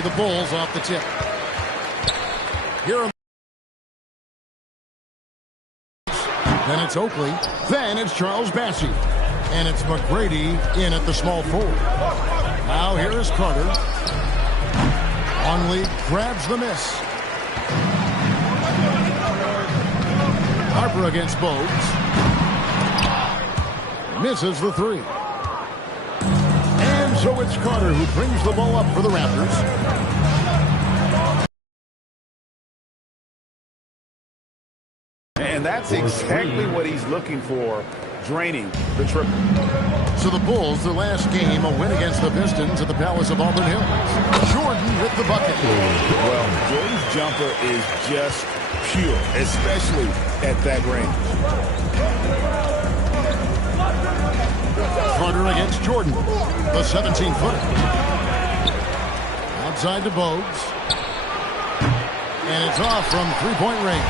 be the Bulls off the tip. Here are then it's Oakley. Then it's Charles Bassey. And it's McGrady in at the small forward. Now here is Carter. Longley grabs the miss. Harper against Bogues. Misses the three. And so it's Carter who brings the ball up for the Raptors. And that's exactly what he's looking for, draining the triple. So the Bulls, their last game, a win against the Pistons at the Palace of Auburn Hills. Jordan with the bucket. Well, Jordan's jumper is just pure, especially at that range. Carter against Jordan, the 17-footer. Outside to Bogues. And it's off from three-point range.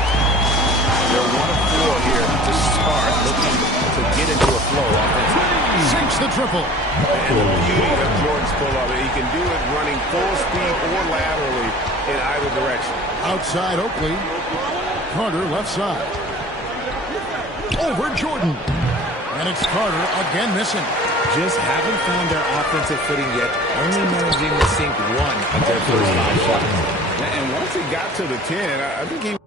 They're 1 of 4 here to start, looking to get into a flow offensively. Sinks the triple. And the beauty of Jordan's pull-up, he can do it running full speed or laterally in either direction. Outside Oakley. Carter left side. Over Jordan. And it's Carter again missing. Just haven't found their offensive footing yet, only managing to sink 1 of their first 5 shots. And once he got to the 10, I think he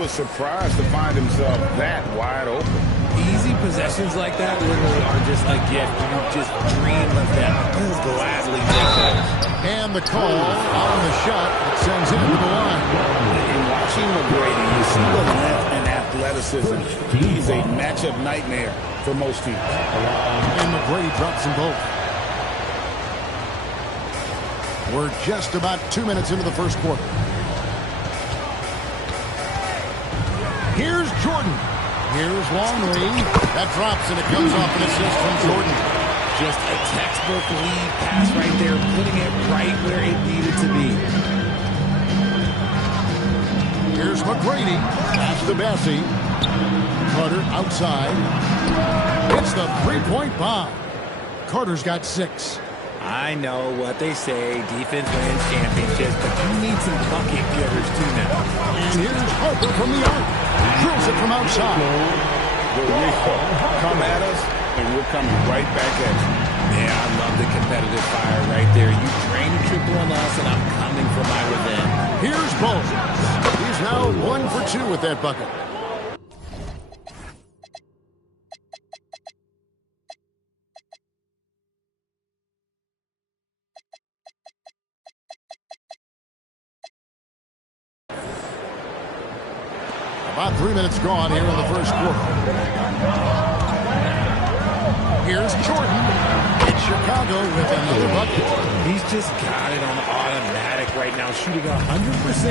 was surprised to find himself that wide open. Easy possessions like that literally are just a gift. You just dream of them. He'll gladly take those. And the call on the shot that sends him to the line. In watching McGrady, you see the length and athleticism. He's a matchup nightmare for most teams. And McGrady drops them both. We're just about 2 minutes into the first quarter. Here's Jordan. Here's Longley. That drops and it comes off an assist from Jordan. Just a textbook lead pass right there, putting it right where it needed to be. Here's McGrady. Pass to Bassey. Carter outside. It's the three-point bomb. Carter's got 6. I know what they say, defense wins championships, but you need some bucket getters too now. And here's Harper from the arc. Drills it from outside. There we go. Come at us, and we're coming right back at you. Yeah, I love the competitive fire right there. You drain a triple on us, and I'm coming for my revenge. Here's Bogues. He's now 1 for 2 with that bucket. About 3 minutes gone here in the first quarter. Here's Jordan. It's Chicago with another bucket. He's just got it on automatic right now, shooting 100%,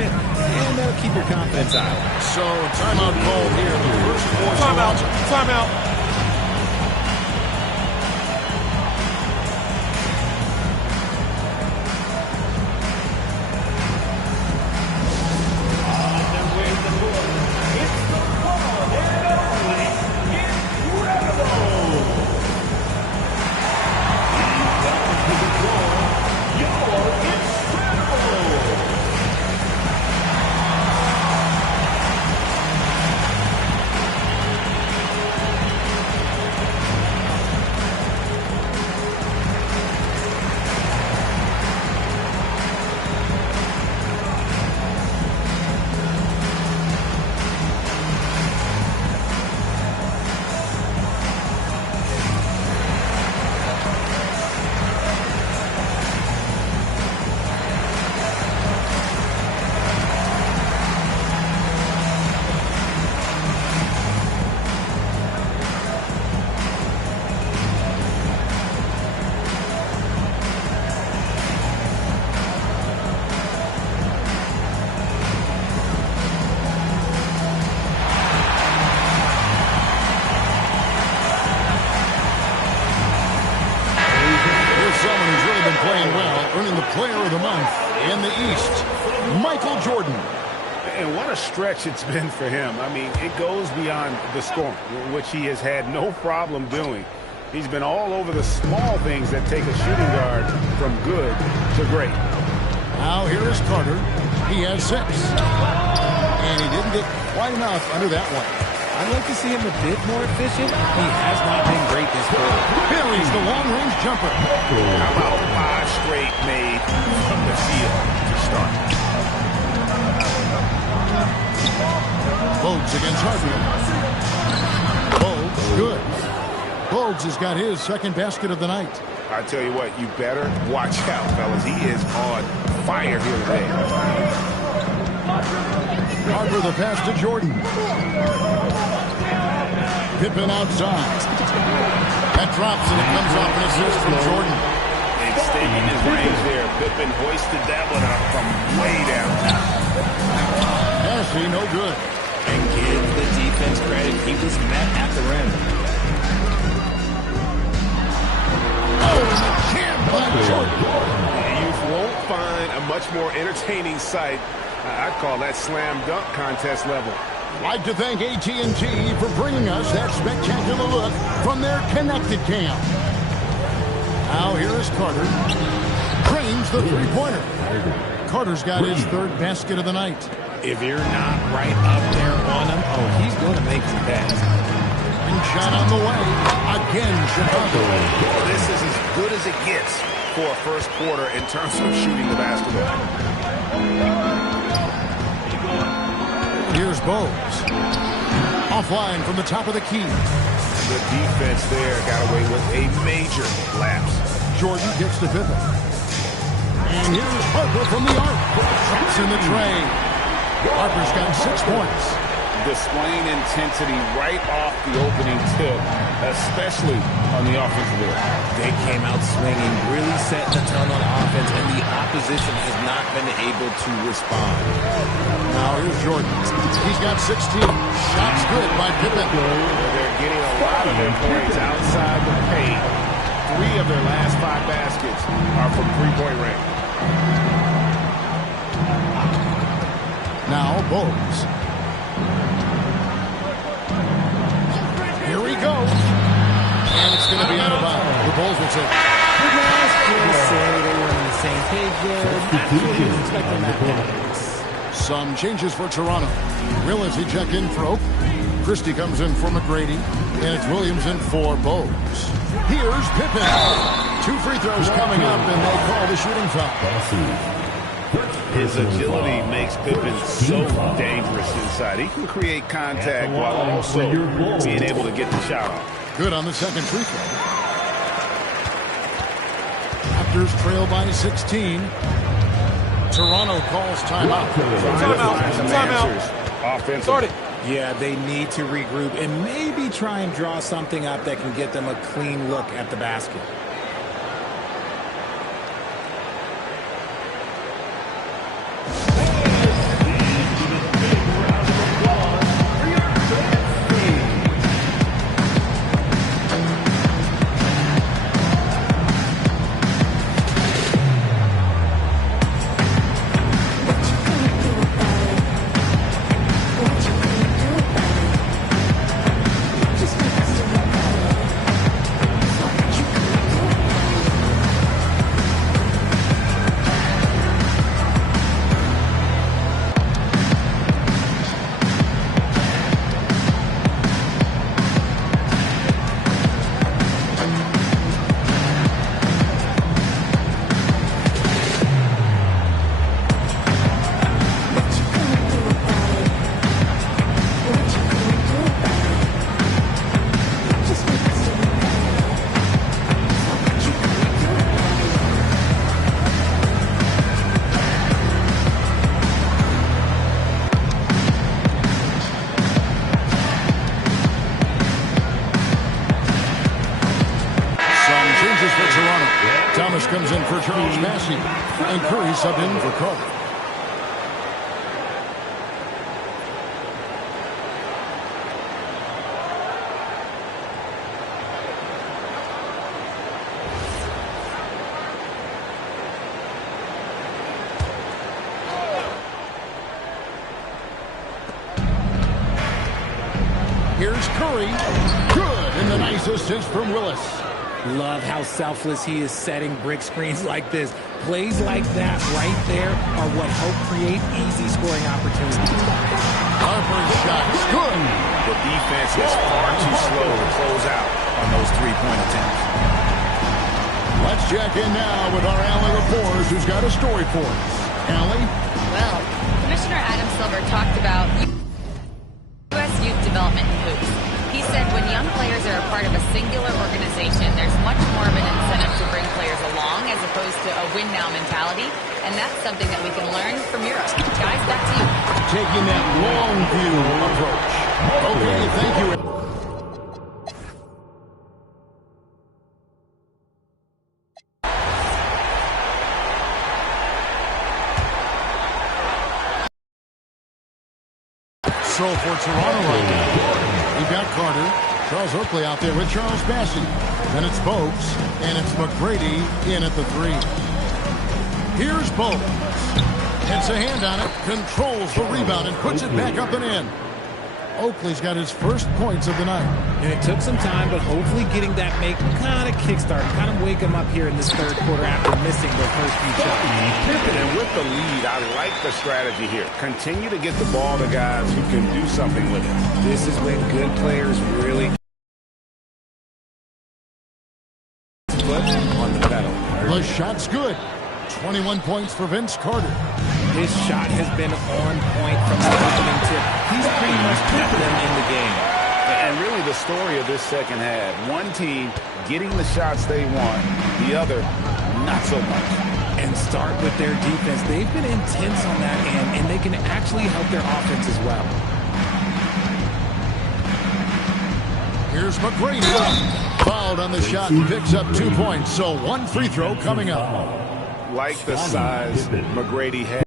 and that'll keep your confidence high. So, timeout called here. The first quarter. Timeout. Timeout. earning the Player of the Month in the East, Michael Jordan. And what a stretch it's been for him. I mean, it goes beyond the scoring, which he has had no problem doing. He's been all over the small things that take a shooting guard from good to great. Now here is Carter. He has 6. And he didn't get quite enough under that one. I'd like to see him a bit more efficient. He has not been great this quarter. Buries the long-range jumper. How about 5 straight made from the field to start? Bogues against Harvey. Bogues, good. Bogues has got his second basket of the night. I tell you what, you better watch out, fellas. He is on fire here today. Harper the pass to Jordan. Pippen outside. That drops and it comes off an assist from Jordan. Extending his range there. Pippen hoisted that one up from way downtown. Passing, no good. And give the defense credit. He was met at the rim. You won't find a much more entertaining sight. I'd call that slam dunk contest level. I'd like to thank AT&T for bringing us that spectacular look from their connected cam. Now here is Carter. Drains the three-pointer. Carter's got his third basket of the night. If you're not right up there on him, he's going to make some pass. And shot on the way. Again, Chicago. This is as good as it gets for a first quarter in terms of shooting the basketball. Here's Bogues. Offline from the top of the key. The defense there got away with a major lapse. Jordan gets to Pippen. And here's Harper from the arc. Drops in the tray. Harper's got 6 points. Displaying intensity right off the opening tip, especially on the offensive end. They came out swinging, really setting the tone on offense, and the opposition has not been able to respond. Now here's Jordan. He's got 16. Shots good by Pippen. They're getting a lot of their points outside the paint. 3 of their last 5 baskets are from three-point range. Now Bogues. Here he goes. And it's going to be out of bounds. The Bulls will take it. Let's just say they were on the same page there. Not really expecting that pass. Some changes for Toronto. Williams check in for Oak. Christie comes in for McGrady. And it's Williams in for Bogues. Here's Pippen. 2 free throws coming up, and they call the shooting foul. His agility makes Pippen so dangerous inside. He can create contact while also being able to get the shot off. Good on the second free throw. Raptors trail by 16. Toronto calls timeout. Timeout. Offensive. Yeah, they need to regroup and maybe try and draw something up that can get them a clean look at the basket. Thomas comes in for Charles Massey, and Curry subbed in for Carter. Here's Curry. Good, and the nice assist from Willis. Love how selfless he is setting brick screens like this. Plays like that right there are what help create easy scoring opportunities. Harper's shot is good. The defense is far too slow to close out on those three-point attempts. Let's check in now with our Allie reporters who's got a story for us. Allie? Well, Commissioner Adam Silver talked about U.S. youth development in hoops. He said when young players are a part of a singular organization, there's much more of an incentive to bring players along as opposed to a win-now mentality, and that's something that we can learn from Europe. Guys, back to you. Taking that long view approach. Okay, thank you. So for Toronto right now, we've got Carter, Charles Oakley out there with Charles Bassey. Then it's Bogues, and it's McGrady in at the 3. Here's Bogues. Gets a hand on it, controls the rebound, and puts it back up and in. Oakley's got his first points of the night. And it took some time, but hopefully getting that make kind of kickstart, kind of wake him up here in this third quarter after missing their first few shots. And with the lead, I like the strategy here. Continue to get the ball to guys who can do something with it. This is when good players really put on the pedal. The shot's good. 21 points for Vince Carter. His shot has been on point from the opening tip. He's pretty much kept them in the game. And really the story of this second half, one team getting the shots they want, the other not so much. And start with their defense. They've been intense on that end, and they can actually help their offense as well. Here's McGrady. Fouled on the shot and picks up 2 points. So one free throw coming up. Like the size McGrady had.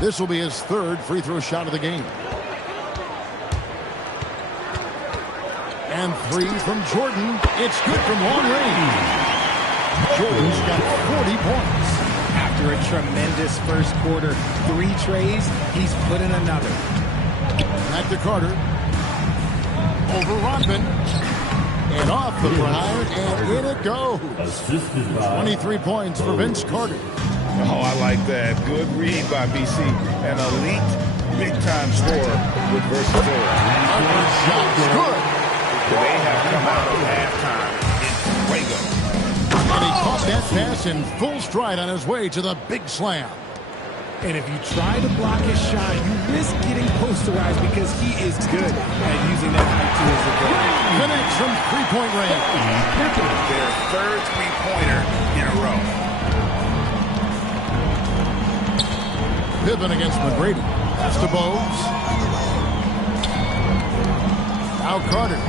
This will be his third free throw shot of the game. And 3 from Jordan. It's good from long range. Jordan's got 40 points. After a tremendous first quarter, 3 trays, he's put in another. Back to Carter. Over Rodman. And off the drive, and in it goes. 23 points for Vince Carter. Oh, I like that. Good read by BC. An elite, big-time scorer with versatility. Harper's shot is good. They have come out of halftime in fuego. And he caught that pass in full stride on his way to the big slam. And if you try to block his shot, you risk getting posterized because he is good at using that height to his advantage. Connects from three-point range. Their third three-pointer in a row. Pippen against McGrady. Pass to Bogues. Now Carter.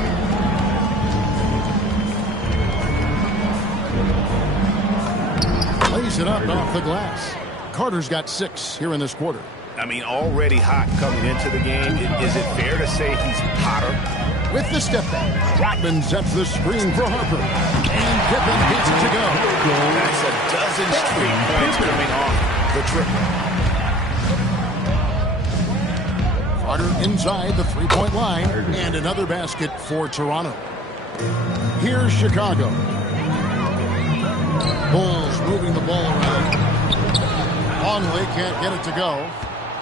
Lays it up off the glass. Carter's got 6 here in this quarter. I mean, already hot coming into the game. Is it fair to say he's hotter? With the step back, Rodman sets the screen for Harper. And Pippen gets it to go. That's a dozen straight points coming off the triple. Carter inside the three-point line. And another basket for Toronto. Here's Chicago. Bulls moving the ball around. Longley can't get it to go.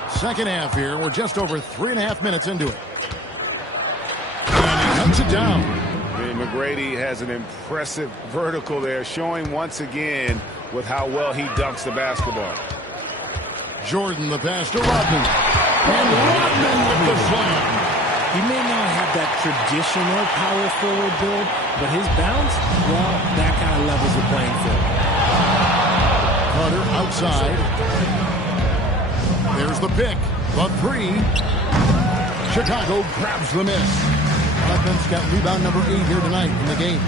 Second half here. We're just over 3.5 minutes into it. And he cuts it down. And McGrady has an impressive vertical there, showing once again with how well he dunks the basketball. Jordan the pass to Rodman. And Rodman with the slam. He may not have that traditional power forward build, but his bounce, well, that kind of levels the playing field. Carter outside. There's the pick. The 3. Chicago grabs the miss. Rodman's got rebound number 8 here tonight in the game.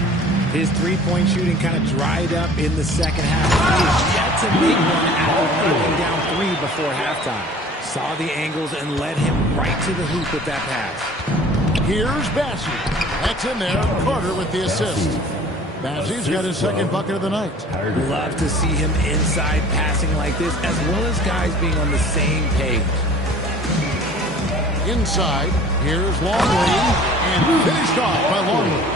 His three-point shooting kind of dried up in the second half. He is yet to make one after running down 3 before halftime. Saw the angles and led him right to the hoop with that pass. Here's Bassey. That's in there. Carter with the assist. Bassey's got his second bucket of the night. Love to see him inside passing like this, as well as guys being on the same page. Inside, here's Longley, and finished off by Longley.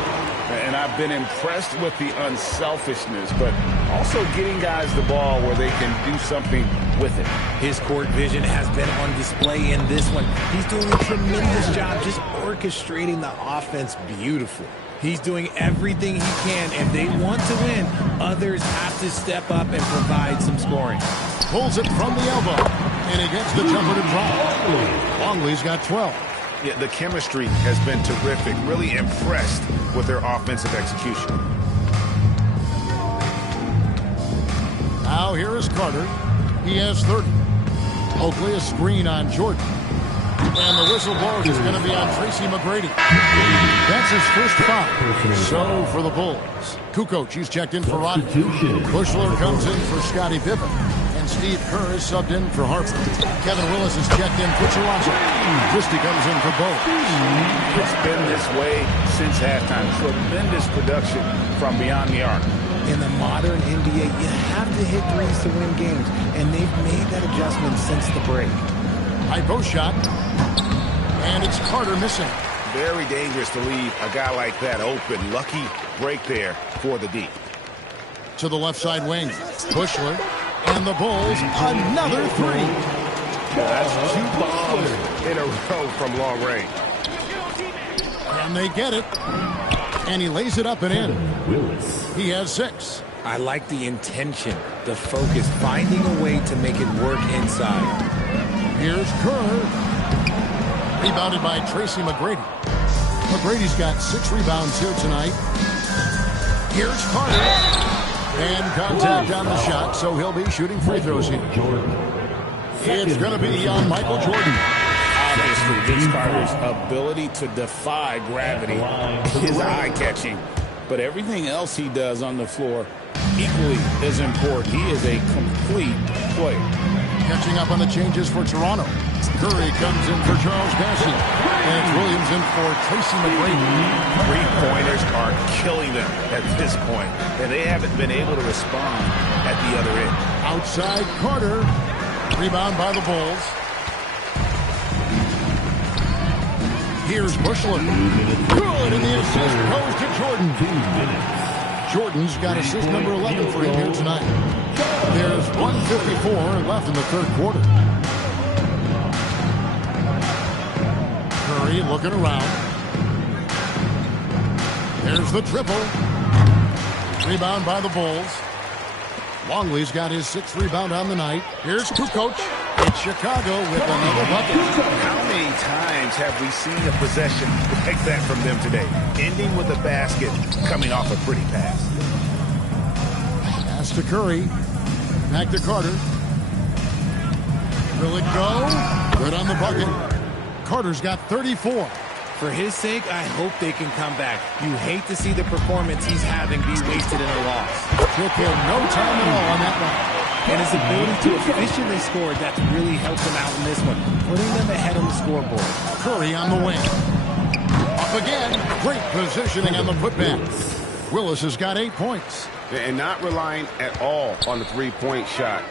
And I've been impressed with the unselfishness, but also getting guys the ball where they can do something with it. His court vision has been on display in this one. He's doing a tremendous job just orchestrating the offense beautifully. He's doing everything he can. If they want to win, others have to step up and provide some scoring. Pulls it from the elbow, and he gets the jumper to drop. Longley's got 12. Yeah, the chemistry has been terrific. Really impressed with their offensive execution. Now here is Carter. He has 30. Oakley a screen on Jordan. And the whistle blown is going to be on Tracy McGrady. That's his first foul. So for the Bulls. Kukoc, he's checked in for Rodney. Bushler comes in for Scottie Pippen. And Steve Kerr is subbed in for Harper. Kevin Willis is checked in for Toronto. Christie comes in for Bo. It's been this way since halftime. Tremendous production from beyond the arc. In the modern NBA, you have to hit threes to win games, and they've made that adjustment since the break. High post shot. And it's Carter missing. Very dangerous to leave a guy like that open. Lucky break there for the D. To the left side wing. Bushler. And the Bulls, another three. That's 2 bombs in a row from long range. And they get it. And he lays it up and in. He has 6. I like the intention, the focus, finding a way to make it work inside. Here's Kerr. Rebounded by Tracy McGrady. McGrady's got 6 rebounds here tonight. Here's Carter. And contact on the shot, so he'll be shooting free throws here. It's going to be on Michael Jordan. Obviously, Vince Carter's ability to defy gravity is eye-catching. But everything else he does on the floor equally is important. He is a complete player. Catching up on the changes for Toronto. Curry comes in for Charles Bassey. And it's Williams in for Tracy McGrady. Three-pointers are killing them at this point, and they haven't been able to respond at the other end. Outside Carter. Rebound by the Bulls. Here's Bushler. Good, and the assist goes to Jordan. Jordan's got assist number 11 for him here tonight. There's 1:54 left in the third quarter. Curry looking around. There's the triple. Rebound by the Bulls. Longley's got his 6th rebound on the night. Here's Kukoc. It's Chicago with another bucket. How many times have we seen a possession like that from them today? Ending with a basket, coming off a pretty pass. Pass to Curry. Back to Carter. Will it go? Good on the bucket. Carter's got 34. For his sake, I hope they can come back. You hate to see the performance he's having be wasted in a loss. Took him no time at all on that one. And his ability to efficiently score, that's really helped him out in this one, putting them ahead on the scoreboard. Curry on the wing. Up again. Great positioning on the putback. Willis has got 8 points. And not relying at all on the three-point shot.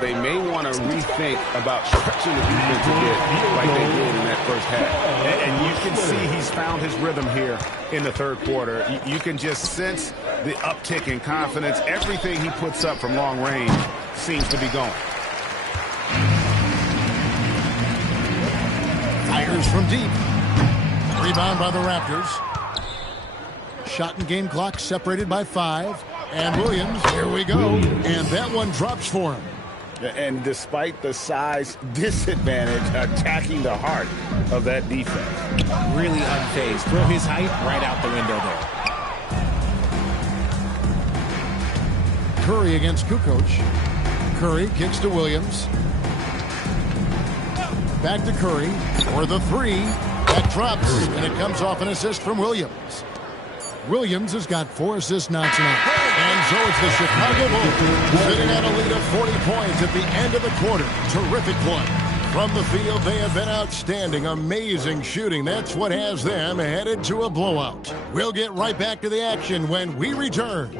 They may want to rethink about stretching the defense a bit like they did in that first half. And you can see he's found his rhythm here in the third quarter. You can just sense the uptick in confidence. Everything he puts up from long range seems to be going. Fires from deep. Rebound by the Raptors. Shot and game clock separated by 5. And Williams, here we go. And that one drops for him. And despite the size disadvantage, attacking the heart of that defense. Really unfazed. Throw his height right out the window there. Curry against Kukoc. Curry kicks to Williams. Back to Curry for the 3. That drops, and it comes off an assist from Williams. Williams has got 4 assists now tonight. And so it's the Chicago Bulls sitting at a lead of 40 points at the end of the quarter. Terrific play. From the field, they have been outstanding. Amazing shooting. That's what has them headed to a blowout. We'll get right back to the action when we return.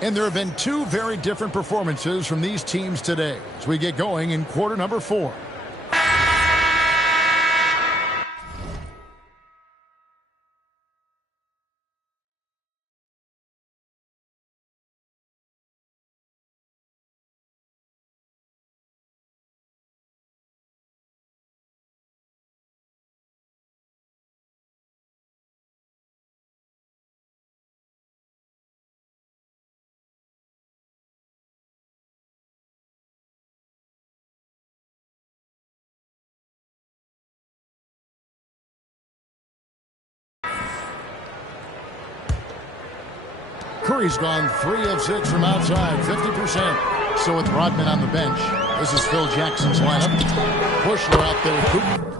And there have been two very different performances from these teams today as we get going in quarter number 4. Curry's gone 3 of 6 from outside, 50%. So with Rodman on the bench, this is Phil Jackson's lineup. Bushler out there with Cooper.